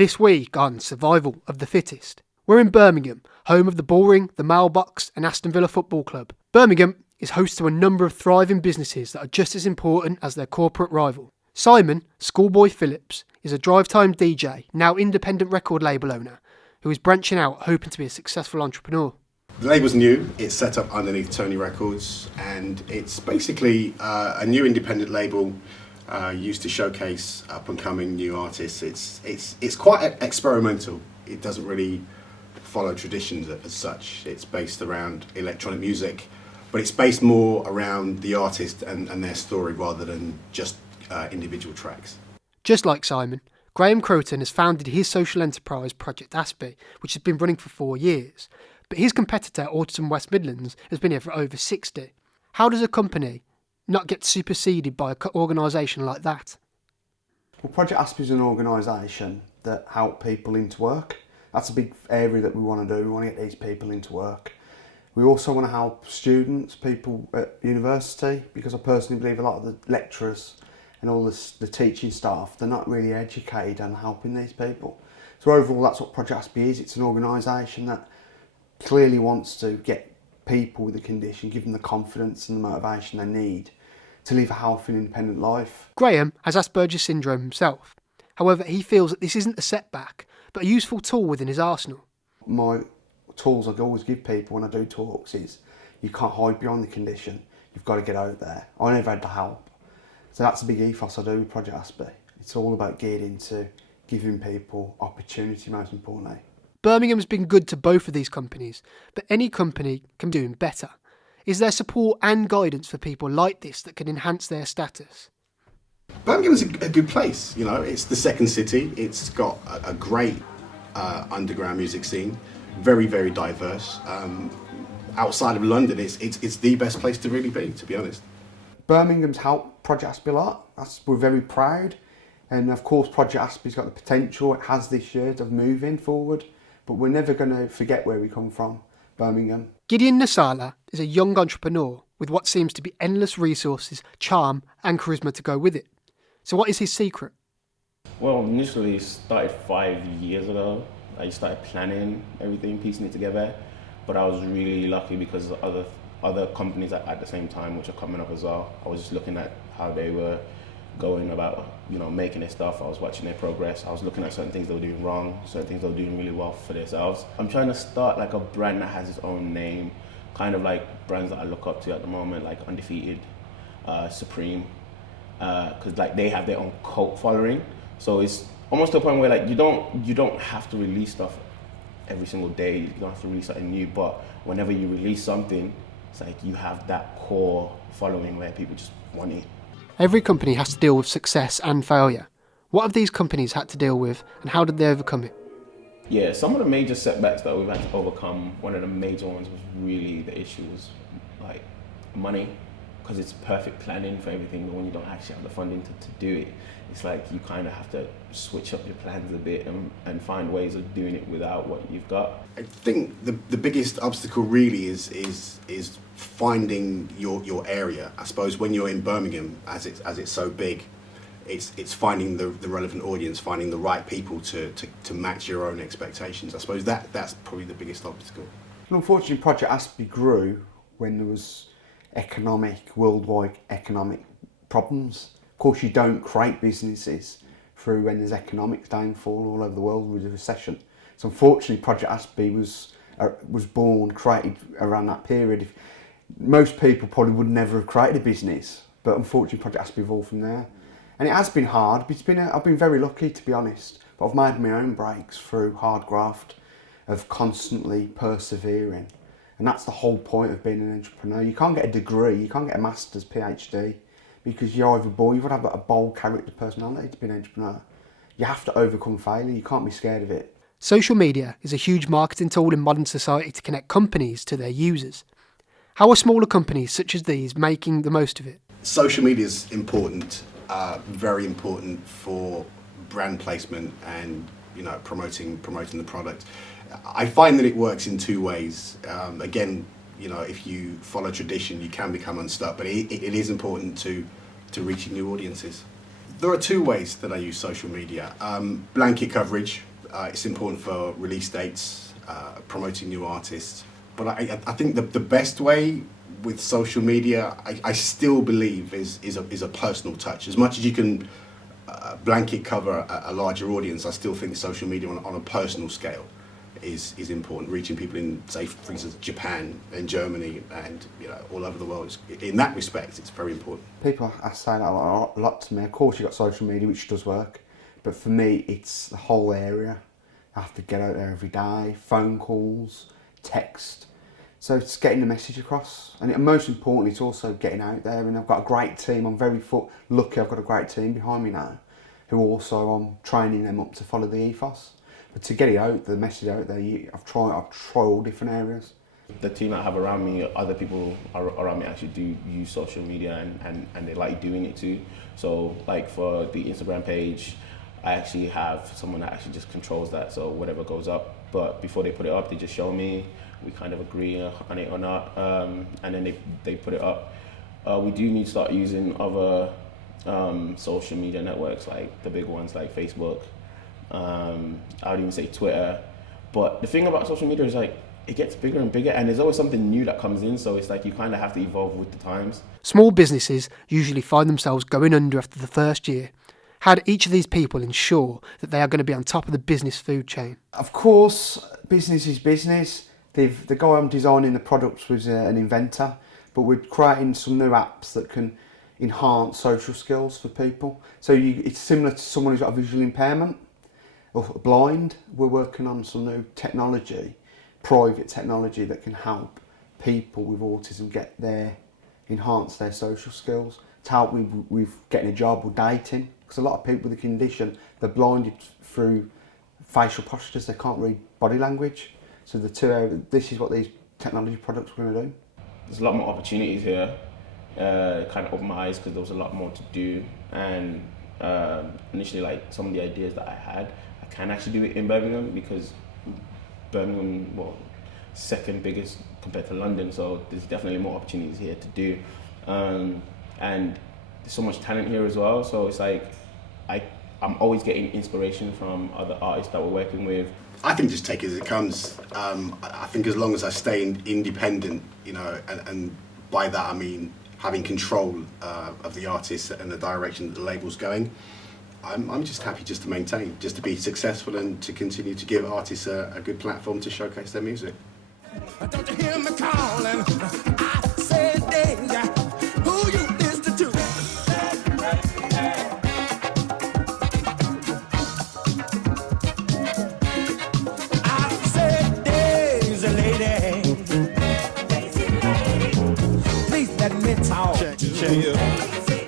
This week on Survival of the Fittest, we're in Birmingham, home of the Bullring, the Mailbox and Aston Villa Football Club. Birmingham is host to a number of thriving businesses that are just as important as their corporate rival. Simon, Schoolboy Phillips, is a drive-time DJ, now independent record label owner, who is branching out hoping to be a successful entrepreneur. The label's new, it's set up underneath Tony Records, and it's basically a new independent label used to showcase up-and-coming new artists. It's quite experimental. It doesn't really follow traditions as such. It's based around electronic music, but it's based more around the artist and their story rather than just individual tracks. Just like Simon, Graham Croton has founded his social enterprise Project Aspie, which has been running for 4 years. But his competitor, Autism West Midlands, has been here for over 60. How does a company not get superseded by an organisation like that? Well, Project Aspie is an organisation that helps people into work. That's a big area that we want to do. We want to get these people into work. We also want to help students, people at university, because I personally believe a lot of the lecturers and all the teaching staff, they're not really educated on helping these people. So overall, that's what Project Aspie is. It's an organisation that clearly wants to get people with a condition, give them the confidence and the motivation they need to live a healthy and independent life. Graham has Asperger's syndrome himself. However, he feels that this isn't a setback, but a useful tool within his arsenal. My tools I always give people when I do talks is you can't hide behind the condition, you've got to get out there. I never had the help. So that's a big ethos I do with Project Aspie. It's all about getting into giving people opportunity, most importantly. Birmingham's been good to both of these companies, but any company can be doing better. Is there support and guidance for people like this that can enhance their status? Birmingham's a good place, you know, it's the second city, it's got a great underground music scene, very, very diverse. Outside of London, it's the best place to really be honest. Birmingham's helped Project Aspie a lot. We're very proud, and of course Project Aspie's got the potential it has this year of moving forward, but we're never going to forget where we come from, Birmingham. Gideon Nasala is a young entrepreneur with what seems to be endless resources, charm and charisma to go with it. So what is his secret? Well, initially it started 5 years ago. I started planning everything, piecing it together, but I was really lucky because other companies at the same time which are coming up as well. I was just looking at how they were going about, making their stuff. I was watching their progress. I was looking at certain things they were doing wrong, certain things they were doing really well for themselves. I'm trying to start like a brand that has its own name, kind of like brands that I look up to at the moment, like Undefeated, Supreme, because like they have their own cult following. So it's almost to a point where like you don't have to release stuff every single day. You don't have to release something new, but whenever you release something, it's like you have that core following where people just want it. Every company has to deal with success and failure. What have these companies had to deal with and how did they overcome it? Yeah, some of the major setbacks that we've had to overcome, one of the major ones was really the issue was like money, because it's perfect planning for everything, but when you don't actually have the funding to do it, it's like you kind of have to switch up your plans a bit and find ways of doing it without what you've got. I think the biggest obstacle really is finding your area. I suppose when you're in Birmingham, as it's so big, it's finding the relevant audience, finding the right people to match your own expectations. I suppose that's probably the biggest obstacle. And unfortunately, Project Aspie grew when there was worldwide economic problems. Of course, you don't create businesses through when there's economic downfall all over the world with a recession. So unfortunately, Project Aspie was born, created around that period. Most people probably would never have created a business, but unfortunately, Project Aspie evolved from there. And it has been hard. I've been very lucky, to be honest, but I've made my own breaks through hard graft, of constantly persevering. And that's the whole point of being an entrepreneur. You can't get a degree, you can't get a master's, PhD, because you've got to have a bold character personality to be an entrepreneur. You have to overcome failure, you can't be scared of it. Social media is a huge marketing tool in modern society to connect companies to their users. How are smaller companies such as these making the most of it? Social media is important, very important for brand placement and promoting the product. I find that it works in two ways. Again, if you follow tradition, you can become unstuck, but it is important to reaching new audiences. There are two ways that I use social media. Blanket coverage, It's important for release dates, promoting new artists. But I think the best way with social media, I still believe is a personal touch. As much as you can blanket cover a larger audience, I still think social media on a personal scale is important. Reaching people in, say, for instance, Japan and Germany and all over the world. In that respect, it's very important. People say that a lot to me. Of course, you've got social media, which does work, but for me, it's the whole area. I have to get out there every day, phone calls, text. So it's getting the message across, and most importantly, it's also getting out there. And I've got a great team. I'm very lucky. I've got a great team behind me now, who also I'm training them up to follow the ethos. But to get it out, the message out there, I've tried all different areas. The team I have around me, other people around me actually do use social media and they like doing it too. So like for the Instagram page, I actually have someone that actually just controls that. So whatever goes up, but before they put it up, they just show me. We kind of agree on it or not, and then they put it up. We do need to start using other social media networks, like the big ones like Facebook. I would even say Twitter. But the thing about social media is like it gets bigger and bigger, and there's always something new that comes in. So it's like you kind of have to evolve with the times. Small businesses usually find themselves going under after the first year. How do each of these people ensure that they are going to be on top of the business food chain? Of course, business is business. The guy I'm designing the products was an inventor, but we're creating some new apps that can enhance social skills for people. So it's similar to someone who's got a visual impairment or blind. We're working on some new technology, private technology that can help people with autism enhance their social skills, to help with getting a job or dating. Because a lot of people with the condition, they're blinded through facial postures, they can't read body language. So the two areas, this is what these technology products are going to do. There's a lot more opportunities here. Kind of opened my eyes because there was a lot more to do. And initially, like some of the ideas that I had, I can actually do it in Birmingham because Birmingham, second biggest compared to London. So there's definitely more opportunities here to do. And there's so much talent here as well. So it's like I'm always getting inspiration from other artists that we're working with. I think just take it as it comes. I think as long as I stay independent, and by that I mean having control of the artist and the direction that the label's going, I'm just happy just to maintain, just to be successful and to continue to give artists a good platform to showcase their music. Don't you hear me calling? I said, danger, who you listen to? I said, Daisy lady, please let me talk. Check.